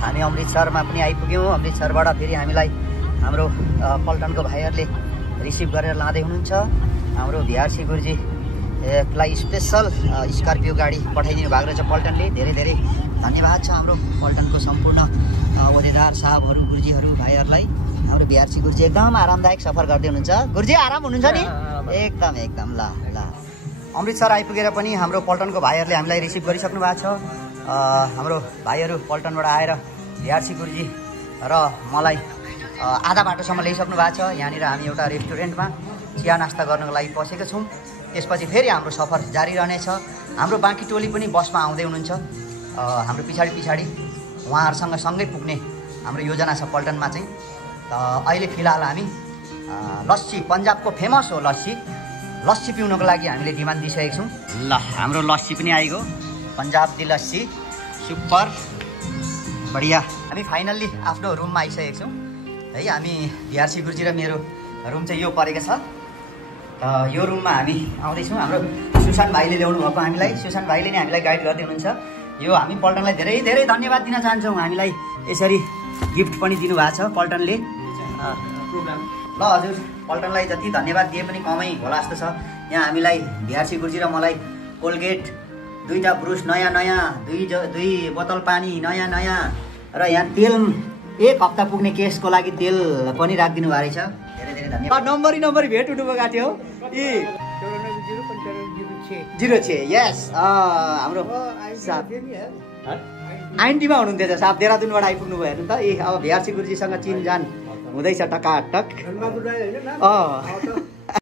हामी अमृतसरमा पनि आइपुग्यौँ। अमृतसरबाट फेरि हामीलाई हाम्रो पल्टनको भाइहरूले रिसिभ गरेर लाँदै हुनुहुन्छ। हाम्रो VRC गुरुजीलाई स्पेसल स्कर्पियो गाडी पठाइदिनु भएको रहेछ पल्टनले। धेरै धेरै धन्यवाद छ हाम्रो पल्टनको सम्पूर्ण ओदेदार साहबहरू, गुरुजीहरू, भाइहरूलाई। हाम्रो VRC गुरुजी एकदम आरामदायक सफर गर्दै हुनुहुन्छ। गुरुजी आराम हुनुहुन्छ नि? एकदम एकदम। ल ल अमृतसर आइपुगेर पनि हाम्रो पल्टनको भाइहरूले हामीलाई रिसिभ गरिसक्नु भएको छ। हाम्रो भाइहरू पल्टनबाट आएर VRC गुरुजी र मलाई आधा बाटोसम्म ल्याइसक्नु भएको छ। यहाँनिर हामी एउटा रेस्टुरेन्टमा चिया नास्ता गर्नको लागि पसेका छौँ। त्यसपछि फेरि हाम्रो सफर जारी रहनेछ। हाम्रो बाँकी टोली पनि बसमा आउँदै हुनुहुन्छ। हाम्रो पछाडि पछाडि उहाँहरूसँग सँगै पुग्ने हाम्रो योजना छ पल्टनमा चाहिँ। अहिले फिलहाल हामी लस्सी, पन्जाबको फेमस हो लस्सी पिउनको लागि हामीले डिमान्ड दिइसकेको छौँ। ल हाम्रो लस्सी पनि आइगयो, पन्जाब दी लस्सी सुपर बढिया। हामी फाइनल्ली आफ्नो रुममा आइसकेको छौँ है। हामी VRC गुरुजी र मेरो रुम चाहिँ यो परेको छ। यो रुममा हामी आउँदैछौँ। हाम्रो सुशान्त भाइले ल्याउनु भएको हामीलाई, सुशान्त भाइले नै हामीलाई गाइड गर्दै हुनुहुन्छ। यो हामी पल्टनलाई धेरै धेरै धन्यवाद दिन चाहन्छौँ। हामीलाई यसरी गिफ्ट पनि दिनुभएको छ पल्टनले। ल हजुर, पल्टनलाई जति धन्यवाद दिए पनि कमै होला जस्तो छ। यहाँ हामीलाई VRC गुरुजी र मलाई कोलगेट, 2टा ब्रुस नयाँ नयाँ, 2 बोतल पानी नयाँ नयाँ, र यहाँ तेल 1 हप्ता पुग्ने केसको लागि तेल पनि राखिदिनु भएको रहेछ। धेरै धेरै धन्यवाद। नम्बरी भेट उठ्नु गएको थियो। 06 यस। हाम्रो आइन्टीमा हुनुहुन्थ्यो साहब, देहरादुनबाट आइपुग्नु भयो हेर्नु त। अब VRC गुरुजीसँग चिनजान हुँदैछ टकाटक।